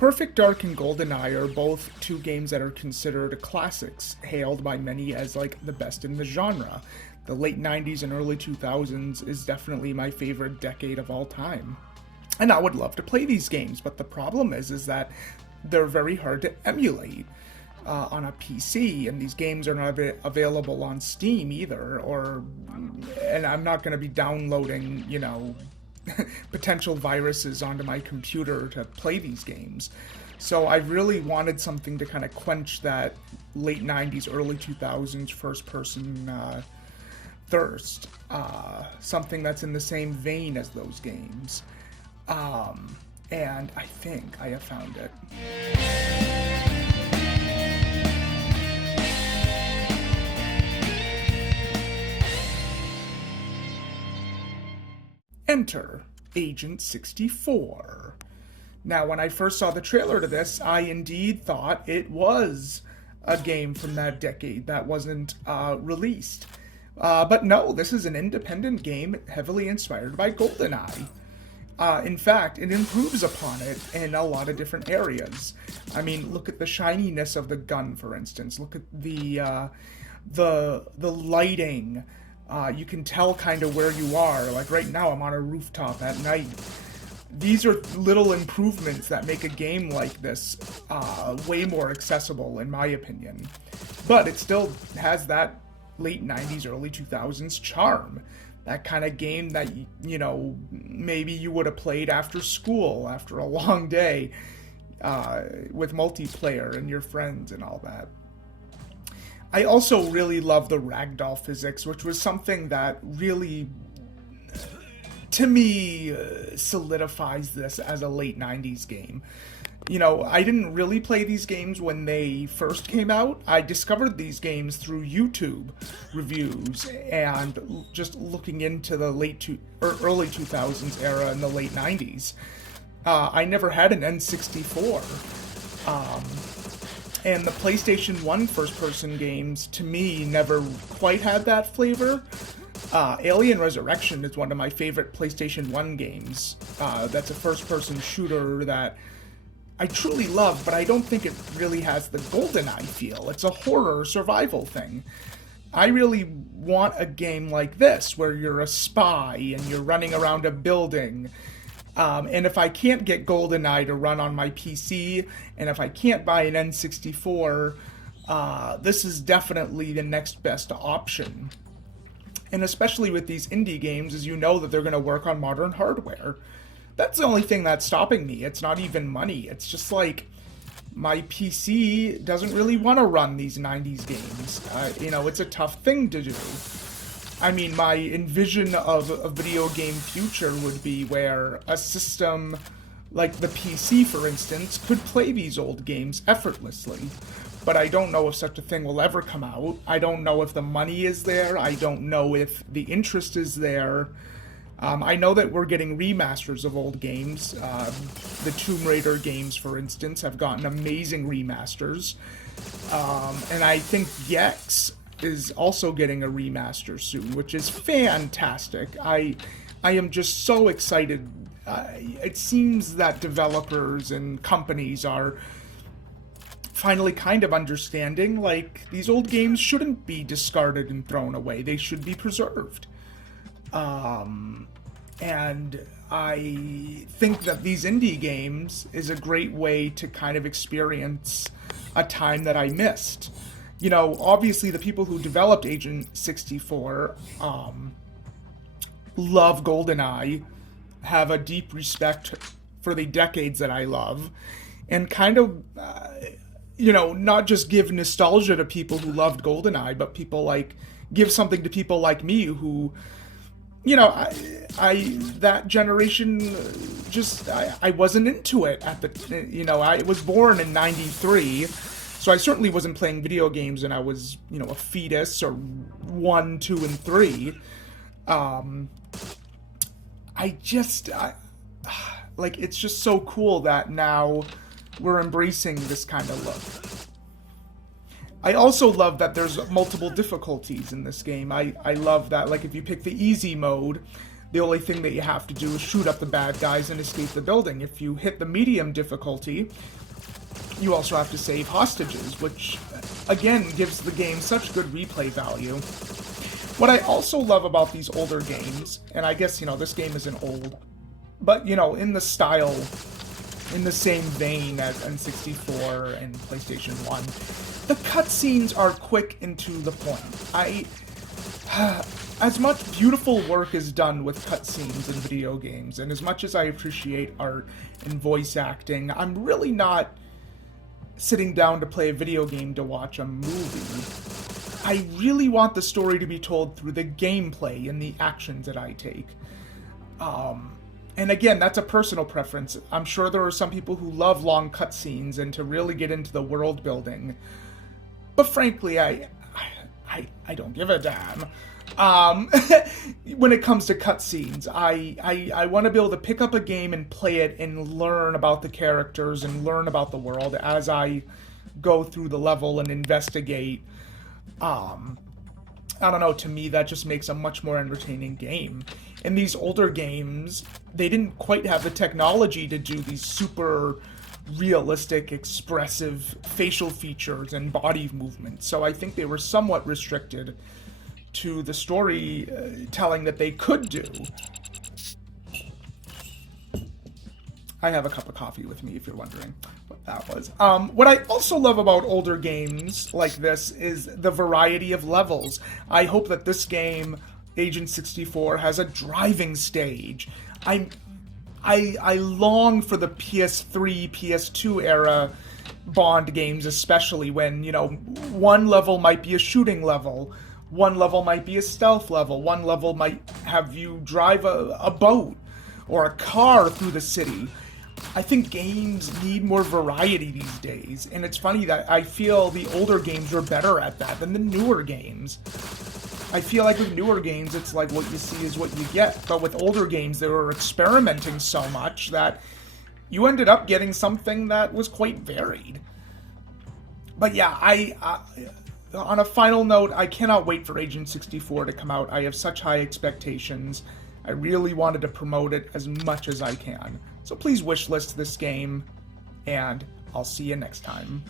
Perfect Dark and GoldenEye are both two games that are considered classics, hailed by many as like the best in the genre. The late 90s and early 2000s is definitely my favorite decade of all time. And I would love to play these games, but the problem is that they're very hard to emulate on a PC, and these games are not available on Steam either, and I'm not going to be downloading, potential viruses onto my computer to play these games. So I really wanted something to kind of quench that late 90s, early 2000s first-person thirst. Something that's in the same vein as those games. And I think I have found it. Enter Agent 64. Now, when I first saw the trailer to this, I indeed thought it was a game from that decade that wasn't released. But no, this is an independent game heavily inspired by GoldenEye. In fact, it improves upon it in a lot of different areas. I mean, look at the shininess of the gun, for instance. Look at the lighting. You can tell kind of where you are. Like right now, I'm on a rooftop at night. These are little improvements that make a game like this way more accessible, in my opinion. But it still has that late 90s, early 2000s charm. That kind of game that, maybe you would have played after school, after a long day, with multiplayer and your friends and all that. I also really love the ragdoll physics, which was something that really, to me, solidifies this as a late 90s game. I didn't really play these games when they first came out. I discovered these games through YouTube reviews and just looking into the early 2000s era and the late 90s. I never had an N64. And the PlayStation 1 first-person games, to me, never quite had that flavor. Alien Resurrection is one of my favorite PlayStation 1 games. That's a first-person shooter that I truly love, but I don't think it really has the GoldenEye feel. It's a horror survival thing. I really want a game like this, where you're a spy and you're running around a building. And if I can't get GoldenEye to run on my PC, and if I can't buy an N64, this is definitely the next best option. And especially with these indie games, as you know that they're going to work on modern hardware. That's the only thing that's stopping me. It's not even money. It's just like, my PC doesn't really want to run these 90s games. It's a tough thing to do. I mean, my envision of a video game future would be where a system like the PC, for instance, could play these old games effortlessly. But I don't know if such a thing will ever come out. I don't know if the money is there. I don't know if the interest is there. I know that we're getting remasters of old games. The Tomb Raider games, for instance, have gotten amazing remasters. And I think Gex is also getting a remaster soon, which is fantastic. I am just so excited. It seems that developers and companies are finally kind of understanding, like, these old games shouldn't be discarded and thrown away. They should be preserved. And I think that these indie games is a great way to kind of experience a time that I missed. Obviously the people who developed Agent 64 love GoldenEye, have a deep respect for the decades that I love, and kind of, not just give nostalgia to people who loved GoldenEye, but give something to people like me who, I that generation, I wasn't into it at the, I was born in 93, so I certainly wasn't playing video games and I was, a fetus or 1, 2, and 3. It's just so cool that now we're embracing this kind of look. I also love that there's multiple difficulties in this game. I love that, if you pick the easy mode, the only thing that you have to do is shoot up the bad guys and escape the building. If you hit the medium difficulty, you also have to save hostages, which, again, gives the game such good replay value. What I also love about these older games, and I guess, this game isn't old, but, in the style, in the same vein as N64 and PlayStation 1, the cutscenes are quick and to the point. As much beautiful work is done with cutscenes in video games, and as much as I appreciate art and voice acting, I'm really not sitting down to play a video game to watch a movie. I really want the story to be told through the gameplay and the actions that I take. And again, that's a personal preference. I'm sure there are some people who love long cutscenes and to really get into the world building. But frankly, I don't give a damn. When it comes to cutscenes, I want to be able to pick up a game and play it and learn about the characters and learn about the world as I go through the level and investigate. I don't know, to me that just makes a much more entertaining game. In these older games, they didn't quite have the technology to do these super realistic, expressive facial features and body movements, so I think they were somewhat restricted to the storytelling that they could do. I have a cup of coffee with me, if you're wondering what that was. What I also love about older games like this is the variety of levels. I hope that this game, Agent 64, has a driving stage. I long for the PS3, PS2 era Bond games, especially when, one level might be a shooting level, one level might be a stealth level, one level might have you drive a boat or a car through the city. I think games need more variety these days, and it's funny that I feel the older games are better at that than the newer games. I feel like with newer games, it's like what you see is what you get, but with older games, they were experimenting so much that you ended up getting something that was quite varied. But yeah, on a final note, I cannot wait for Agent 64 to come out. I have such high expectations. I really wanted to promote it as much as I can. So please wishlist this game, and I'll see you next time.